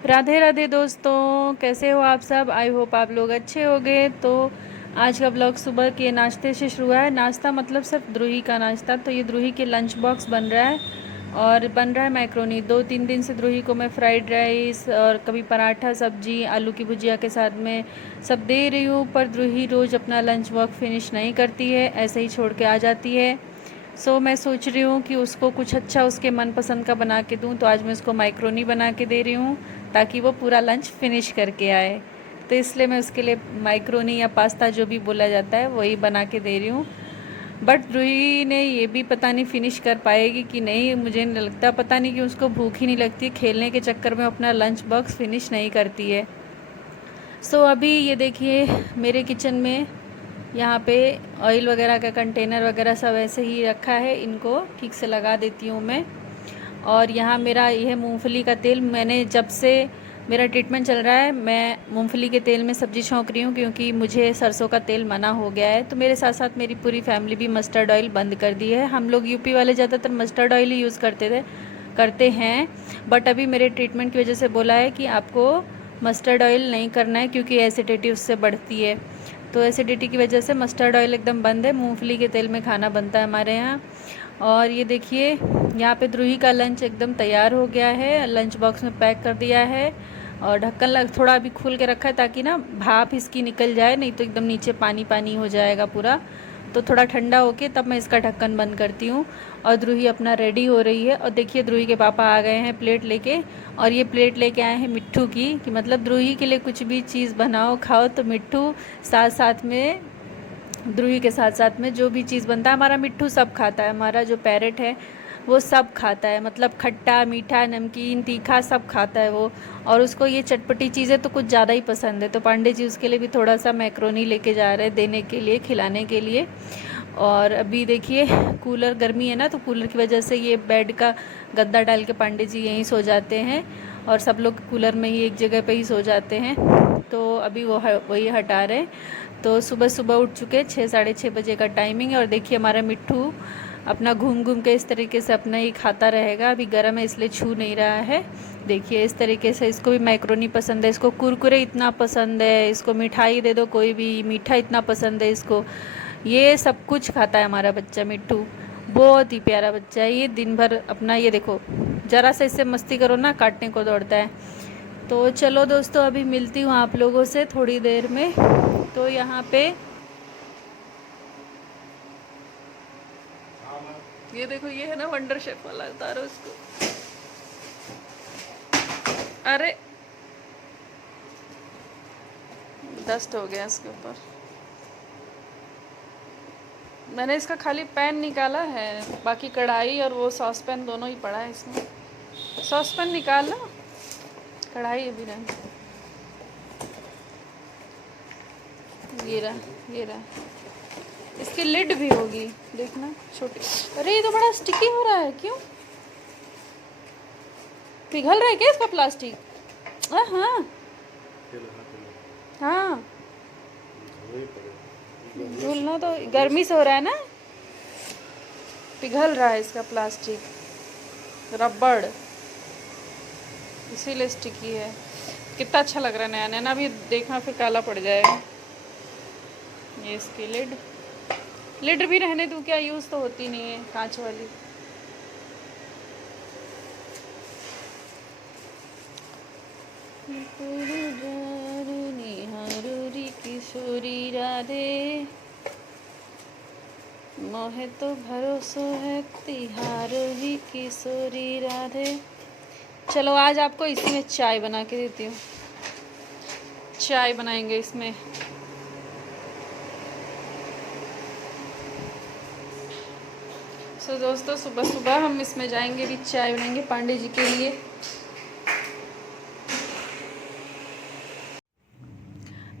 राधे राधे दोस्तों, कैसे हो आप सब। आई होप आप लोग अच्छे होंगे। तो आज का ब्लॉग सुबह के नाश्ते से शुरू हुआ है। नाश्ता मतलब सिर्फ द्रुही का नाश्ता। तो ये द्रुही के लंच बॉक्स बन रहा है और बन रहा है मैक्रोनी। 2-3 दिन से द्रुही को मैं फ्राइड राइस और कभी पराठा, सब्जी, आलू की भुजिया के साथ में सब दे रही हूँ। पर द्रुही रोज़ अपना लंच बॉक्स फिनिश नहीं करती है, ऐसे ही छोड़ के आ जाती है। मैं सोच रही हूँ कि उसको कुछ अच्छा उसके मनपसंद का बना के दूँ। तो आज मैं उसको माइक्रोनी बना के दे रही हूँ ताकि वो पूरा लंच फिनिश करके आए। तो इसलिए मैं उसके लिए माइक्रोनी या पास्ता जो भी बोला जाता है वही बना के दे रही हूँ। बट रूही ने ये भी पता नहीं फिनिश कर पाएगी कि नहीं, मुझे नहीं लगता। पता नहीं कि उसको भूख ही नहीं लगती, खेलने के चक्कर में अपना लंच बॉक्स फिनिश नहीं करती है। अभी ये देखिए मेरे किचन में यहाँ पे ऑयल वगैरह का कंटेनर वगैरह सब ऐसे ही रखा है, इनको ठीक से लगा देती हूँ मैं। और यहाँ मेरा यह मूंगफली का तेल, मैंने जब से मेरा ट्रीटमेंट चल रहा है मैं मूंगफली के तेल में सब्ज़ी छौंक रही हूँ, क्योंकि मुझे सरसों का तेल मना हो गया है। तो मेरे साथ साथ मेरी पूरी फैमिली भी मस्टर्ड ऑयल बंद कर दी है। हम लोग यूपी वाले ज़्यादातर मस्टर्ड ऑयल ही यूज़ करते हैं। बट अभी मेरे ट्रीटमेंट की वजह से बोला है कि आपको मस्टर्ड ऑयल नहीं करना है, क्योंकि एसिडिटी उससे बढ़ती है। तो एसिडिटी की वजह से मस्टर्ड ऑयल एकदम बंद है। मूंगफली के तेल में खाना बनता है हमारे यहाँ। और ये देखिए यहाँ पे द्रुही का लंच एकदम तैयार हो गया है, लंच बॉक्स में पैक कर दिया है। और ढक्कन थोड़ा अभी खोल के रखा है ताकि ना भाप इसकी निकल जाए, नहीं तो एकदम नीचे पानी पानी हो जाएगा पूरा। तो थोड़ा ठंडा होके तब मैं इसका ढक्कन बंद करती हूँ। और द्रुही अपना रेडी हो रही है। और देखिए द्रुही के पापा आ गए हैं प्लेट लेके। और ये प्लेट लेके आए हैं मिट्ठू की, कि मतलब द्रुही के लिए कुछ भी चीज़ बनाओ खाओ तो मिट्ठू साथ साथ में, द्रुही के साथ साथ में जो भी चीज़ बनता है हमारा मिट्ठू सब खाता है। हमारा जो पैरेट है वो सब खाता है, मतलब खट्टा मीठा नमकीन तीखा सब खाता है वो। और उसको ये चटपटी चीज़ें तो कुछ ज़्यादा ही पसंद है। तो पांडे जी उसके लिए भी थोड़ा सा मैक्रोनी लेके जा रहे हैं देने के लिए, खिलाने के लिए। और अभी देखिए कूलर, गर्मी है ना, तो कूलर की वजह से ये बेड का गद्दा डाल के पांडे जी यहीं सो जाते हैं। और सब लोग कूलर में ही एक जगह पे ही सो जाते हैं। तो अभी वही हटा रहे हैं। तो सुबह सुबह उठ चुके, 6-6:30 बजे का टाइमिंग है। और देखिए हमारा मिट्ठू अपना घूम घूम के इस तरीके से अपना ही खाता रहेगा। अभी गर्म है इसलिए छू नहीं रहा है। देखिए इस तरीके से, इसको भी मैक्रोनी पसंद है, इसको कुरकुरे इतना पसंद है, इसको मिठाई दे दो कोई भी, मीठा इतना पसंद है इसको। ये सब कुछ खाता है हमारा बच्चा मिट्ठू। बहुत ही प्यारा बच्चा है ये। दिन भर अपना, ये देखो ज़रा सा इससे मस्ती करो ना काटने को दौड़ता है। तो चलो दोस्तों अभी मिलती हूँ आप लोगों से थोड़ी देर में। तो यहाँ पे ये देखो, ये है ना वंडर शेफ वाला, उतारो इसको। अरे डस्ट हो गया इसके ऊपर। मैंने इसका खाली पैन निकाला है, बाकी कढ़ाई और वो सॉस पैन दोनों ही पड़ा है इसमें। सॉस पैन निकाल लो, कढ़ाई अभी नहीं। ये रहा। इसकी लिड भी होगी, देखना छोटी। अरे ये तो बड़ा स्टिकी हो रहा है, क्यों पिघल रहा है क्या इसका प्लास्टिक? हाँ हाँ, धुलना तो, गर्मी से हो रहा है ना, पिघल रहा है इसका प्लास्टिक, रबड़, इसीलिए स्टिकी है। कितना अच्छा लग रहा है नया नया ना, अभी देखना फिर काला पड़ जाएगा। ये इसकी लिड भी रहने दूँ क्या, यूज़ तो होती नहीं है कांच वाली। किशोरी राधे मोहे तो भरोसो है तिहार ही किशोरी राधे। चलो आज आपको इसी में चाय बना के देती हूँ। चाय बनाएंगे इसमें। दोस्तों सुबह सुबह हम इसमें जाएंगे, भी चाय बनाएंगे पांडे जी के लिए।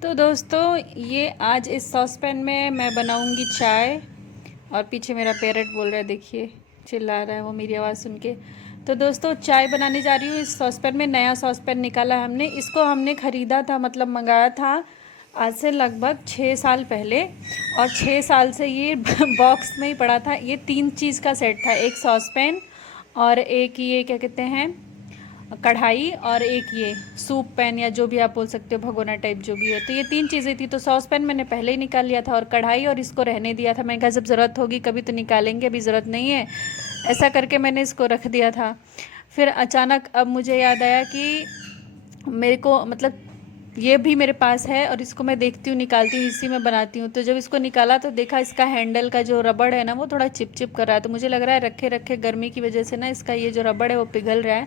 तो दोस्तों ये आज इस सॉस पैन में मैं बनाऊंगी चाय। और पीछे मेरा पैरट बोल रहा है, देखिए चिल्ला रहा है वो मेरी आवाज़ सुन के। तो दोस्तों चाय बनाने जा रही हूँ इस सॉस पैन में। नया सॉस पैन निकाला है हमने, इसको हमने ख़रीदा था, मतलब मंगाया था आज से लगभग 6 साल पहले। और 6 साल से ये बॉक्स में ही पड़ा था। ये 3 चीज़ का सेट था, एक सॉस पैन और एक ये क्या कहते हैं कढ़ाई और एक ये सूप पैन या जो भी आप बोल सकते हो, भगोना टाइप जो भी है। तो ये 3 चीज़ें थी। तो सॉस पैन मैंने पहले ही निकाल लिया था और कढ़ाई और इसको रहने दिया था। मैंने कहा जब ज़रूरत होगी कभी तो निकालेंगे, अभी ज़रूरत नहीं है, ऐसा करके मैंने इसको रख दिया था। फिर अचानक अब मुझे याद आया कि मेरे को मतलब ये भी मेरे पास है और इसको मैं देखती हूँ, निकालती हूँ, इसी में बनाती हूँ। तो जब इसको निकाला तो देखा इसका हैंडल का जो रबड़ है ना वो थोड़ा चिप चिप कर रहा है। तो मुझे लग रहा है रखे रखे गर्मी की वजह से ना इसका ये जो रबड़ है वो पिघल रहा है,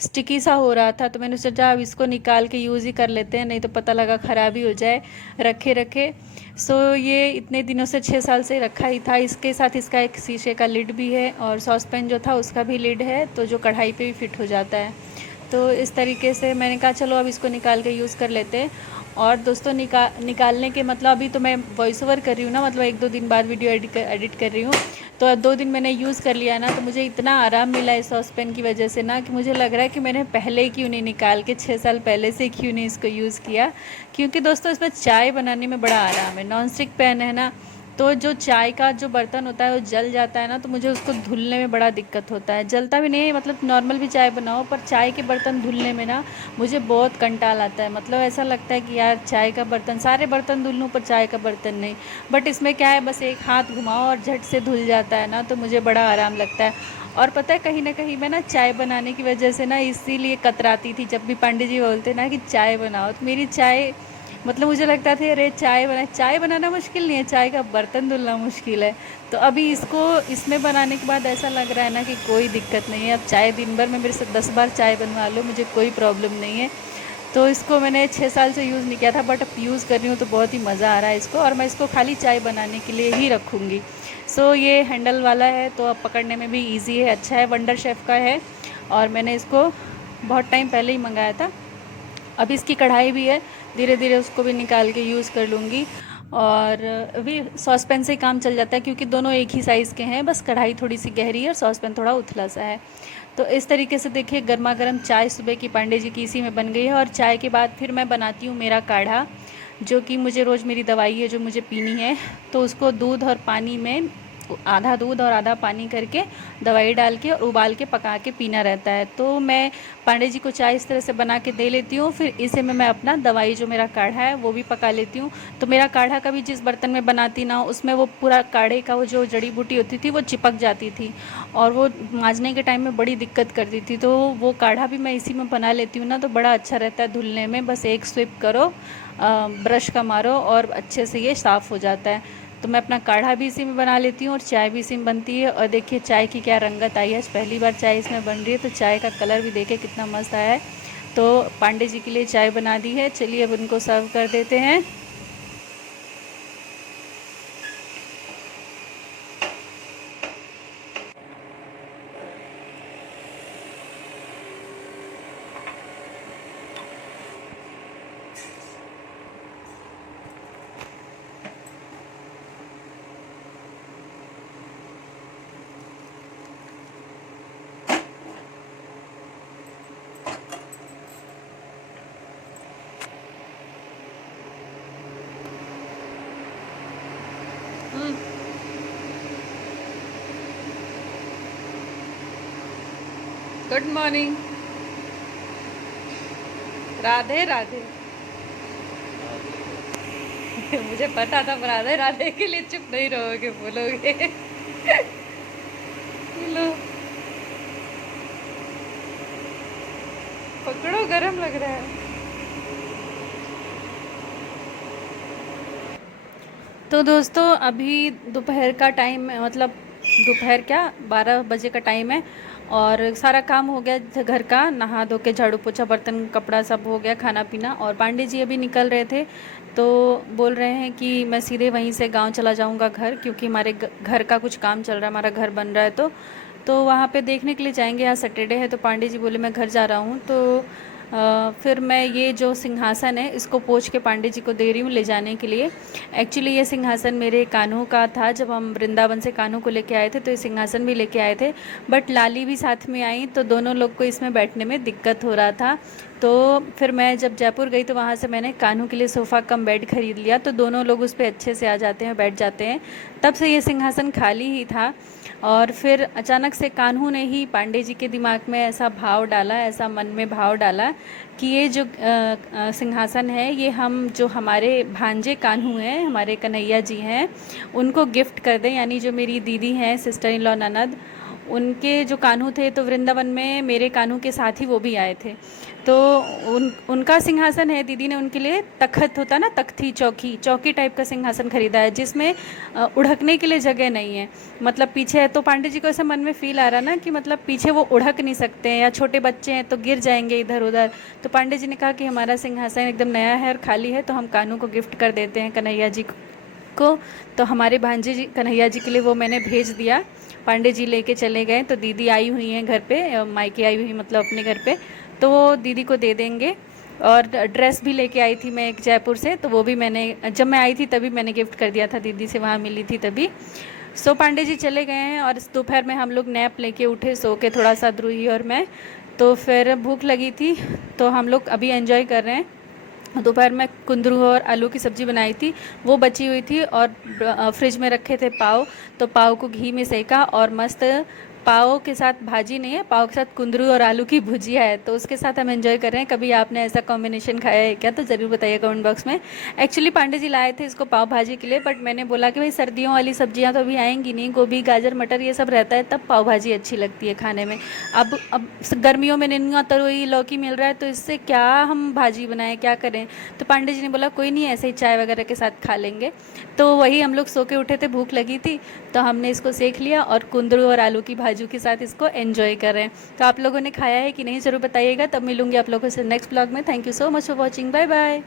स्टिकी सा हो रहा था। तो मैंने सोचा अब इसको निकाल के यूज़ ही कर लेते हैं, नहीं तो पता लगा ख़राब ही हो जाए रखे रखे। सो ये इतने दिनों से 6 साल से रखा ही था। इसके साथ इसका एक शीशे का लिड भी है और सॉस पैन जो था उसका भी लिड है, तो जो कढ़ाई पे भी फिट हो जाता है। तो इस तरीके से मैंने कहा चलो अब इसको निकाल के यूज़ कर लेते हैं। और दोस्तों निकालने के मतलब अभी तो मैं वॉइस ओवर कर रही हूँ ना, मतलब 1-2 दिन बाद वीडियो एडिट कर रही हूँ। तो अब 2 दिन मैंने यूज़ कर लिया ना, तो मुझे इतना आराम मिला है सॉस पैन की वजह से ना कि मुझे लग रहा है कि मैंने पहले ही क्यों नहीं निकाल के 6 साल पहले से क्यों नहीं इसको यूज़ किया। क्योंकि दोस्तों इसमें चाय बनाने में बड़ा आराम है। नॉन स्टिक पैन है ना, तो जो चाय का जो बर्तन होता है वो जल जाता है ना, तो मुझे उसको धुलने में बड़ा दिक्कत होता है। जलता भी नहीं है, मतलब नॉर्मल भी चाय बनाओ, पर चाय के बर्तन धुलने में ना मुझे बहुत कंटाल आता है। मतलब ऐसा लगता है कि यार चाय का बर्तन, सारे बर्तन धुल लूँ पर चाय का बर्तन नहीं। बट इसमें क्या है, बस एक हाथ घुमाओ और झट से धुल जाता है ना, तो मुझे बड़ा आराम लगता है। और पता है कहीं ना कहीं मैं ना चाय बनाने की वजह से ना इसीलिए कतराती थी। जब भी पंडित जी बोलते ना कि चाय बनाओ, तो मेरी चाय मतलब मुझे लगता था अरे चाय बनाना मुश्किल नहीं है, चाय का बर्तन धुलना मुश्किल है। तो अभी इसको इसमें बनाने के बाद ऐसा लग रहा है ना कि कोई दिक्कत नहीं है। अब चाय दिन भर में मेरे से 10 बार चाय बनवा लो, मुझे कोई प्रॉब्लम नहीं है। तो इसको मैंने 6 साल से यूज़ नहीं किया था, बट अब यूज़ कर रही हूँ तो बहुत ही मज़ा आ रहा है इसको। और मैं इसको खाली चाय बनाने के लिए ही रखूँगी। सो ये हैंडल वाला है तो अब पकड़ने में भी ईजी है, अच्छा है, वंडर शेफ़ का है। और मैंने इसको बहुत टाइम पहले ही मंगाया था। अभी इसकी कढ़ाई भी है, धीरे धीरे उसको भी निकाल के यूज़ कर लूँगी। और अभी सॉस पैन से ही काम चल जाता है क्योंकि दोनों एक ही साइज़ के हैं, बस कढ़ाई थोड़ी सी गहरी है और सॉस पैन थोड़ा उथला सा है। तो इस तरीके से देखिए गर्मा गर्म चाय सुबह की पांडे जी की इसी में बन गई है। और चाय के बाद फिर मैं बनाती हूँ मेरा काढ़ा, जो कि मुझे रोज़ मेरी दवाई है जो मुझे पीनी है। तो उसको दूध और पानी में, आधा दूध और आधा पानी करके दवाई डाल के और उबाल के पका के पीना रहता है। तो मैं पांडे जी को चाय इस तरह से बना के दे लेती हूँ, फिर इसे में मैं अपना दवाई जो मेरा काढ़ा है वो भी पका लेती हूँ। तो मेरा काढ़ा कभी जिस बर्तन में बनाती ना, उसमें वो पूरा काढ़े का वो जो जड़ी बूटी होती थी वो चिपक जाती थी और वो मांजने के टाइम में बड़ी दिक्कत करती थी। तो वो काढ़ा भी मैं इसी में बना लेती हूँ ना, तो बड़ा अच्छा रहता है धुलने में। बस एक स्विप करो, ब्रश का मारो और अच्छे से ये साफ़ हो जाता है। तो मैं अपना काढ़ा भी इसी में बना लेती हूँ और चाय भी इसी में बनती है। और देखिए चाय की क्या रंगत आई है, आज पहली बार चाय इसमें बन रही है, तो चाय का कलर भी देखिए कितना मस्त आया है। तो पांडे जी के लिए चाय बना दी है, चलिए अब उनको सर्व कर देते हैं। Good morning. राधे राधे। मुझे पता था राधे राधे के लिए चुप नहीं रहोगे, बोलोगे। लो पकड़ो, गरम लग रहा है। तो दोस्तों अभी दोपहर का टाइम है, मतलब दोपहर क्या 12 बजे का टाइम है और सारा काम हो गया घर का, नहा धो के झाड़ू पोछा बर्तन कपड़ा सब हो गया, खाना पीना। और पांडे जी अभी निकल रहे थे तो बोल रहे हैं कि मैं सीधे वहीं से गांव चला जाऊंगा घर, क्योंकि हमारे घर का कुछ काम चल रहा है, हमारा घर बन रहा है। तो वहाँ पे देखने के लिए जाएंगे। आज सैटरडे है तो पांडे जी बोले मैं घर जा रहा हूँ। तो फिर मैं ये जो सिंहासन है इसको पोंछ के पांडे जी को दे रही हूँ ले जाने के लिए। एक्चुअली ये सिंहासन मेरे कान्हों का था, जब हम वृंदावन से कान्हों को लेके आए थे तो ये सिंहासन भी लेके आए थे, बट लाली भी साथ में आई तो दोनों लोग को इसमें बैठने में दिक्कत हो रहा था। तो फिर मैं जब जयपुर गई तो वहाँ से मैंने कान्हों के लिए सोफ़ा कम बेड ख़रीद लिया, तो दोनों लोग उस पर अच्छे से आ जाते हैं, बैठ जाते हैं। तब से ये सिंहासन खाली ही था। और फिर अचानक से कान्हू ने ही पांडे जी के दिमाग में ऐसा भाव डाला, ऐसा मन में भाव डाला कि ये जो सिंहासन है ये हम जो हमारे भांजे कान्हू हैं, हमारे कन्हैया जी हैं, उनको गिफ्ट कर दें। यानी जो मेरी दीदी हैं, सिस्टर इन लॉ ननद, उनके जो कान्हू थे तो वृंदावन में मेरे कान्हू के साथ ही वो भी आए थे, तो उनका सिंहासन है। दीदी ने उनके लिए तखत होता ना, तख्ती, चौकी, चौकी टाइप का सिंहासन खरीदा है जिसमें उढ़कने के लिए जगह नहीं है, मतलब पीछे है। तो पांडे जी को ऐसा मन में फील आ रहा ना कि मतलब पीछे वो उढ़क नहीं सकते हैं, या छोटे बच्चे हैं तो गिर जाएंगे इधर उधर। तो पांडे जी ने कहा कि हमारा सिंहासन एकदम नया है और खाली है, तो हम कान्हू को गिफ्ट कर देते हैं, कन्हैया जी को। तो हमारे भांजे जी कन्हैया जी के लिए वो मैंने भेज दिया, पांडे जी लेके चले गए। तो दीदी आई हुई हैं घर पे, मायके आई हुई मतलब अपने घर पे, तो वो दीदी को दे देंगे। और ड्रेस भी लेके आई थी मैं एक जयपुर से, तो वो भी मैंने, जब मैं आई थी तभी मैंने गिफ्ट कर दिया था, दीदी से वहाँ मिली थी तभी। सो पांडे जी चले गए हैं और दोपहर में हम लोग नैप लेके उठे, सो के थोड़ा सा, द्रुही और मैं। तो फिर भूख लगी थी तो हम लोग अभी एंजॉय कर रहे हैं। दोपहर में कुंदरू और आलू की सब्ज़ी बनाई थी, वो बची हुई थी, और फ्रिज में रखे थे पाव, तो पाव को घी में सेका और मस्त, पाव के साथ भाजी नहीं है, पाव के साथ कुंदरू और आलू की भुजिया है, तो उसके साथ हम एंजॉय कर रहे हैं। कभी आपने ऐसा कॉम्बिनेशन खाया है क्या, तो ज़रूर बताइए कमेंट बॉक्स में। एक्चुअली पांडे जी लाए थे इसको पाव भाजी के लिए, बट मैंने बोला कि भाई सर्दियों वाली सब्जियां तो अभी आएंगी नहीं, गोभी गाजर मटर ये सब रहता है, तब पाव भाजी अच्छी लगती है खाने में। अब गर्मियों में नेनुआ तरोई लौकी मिल रहा है, तो इससे क्या हम भाजी बनाएं, क्या करें। तो पांडे जी ने बोला कोई नहीं, ऐसे ही चाय वगैरह के साथ खा लेंगे। तो वही हम लोग सो के उठे थे, भूख लगी थी, तो हमने इसको सेक लिया और कुंदरू और आलू की भाजी के साथ इसको एंजॉय कर रहे हैं। तो आप लोगों ने खाया है कि नहीं ज़रूर बताइएगा। तब मिलूंगी आप लोगों से नेक्स्ट ब्लॉग में। Thank you so much for watching, bye bye.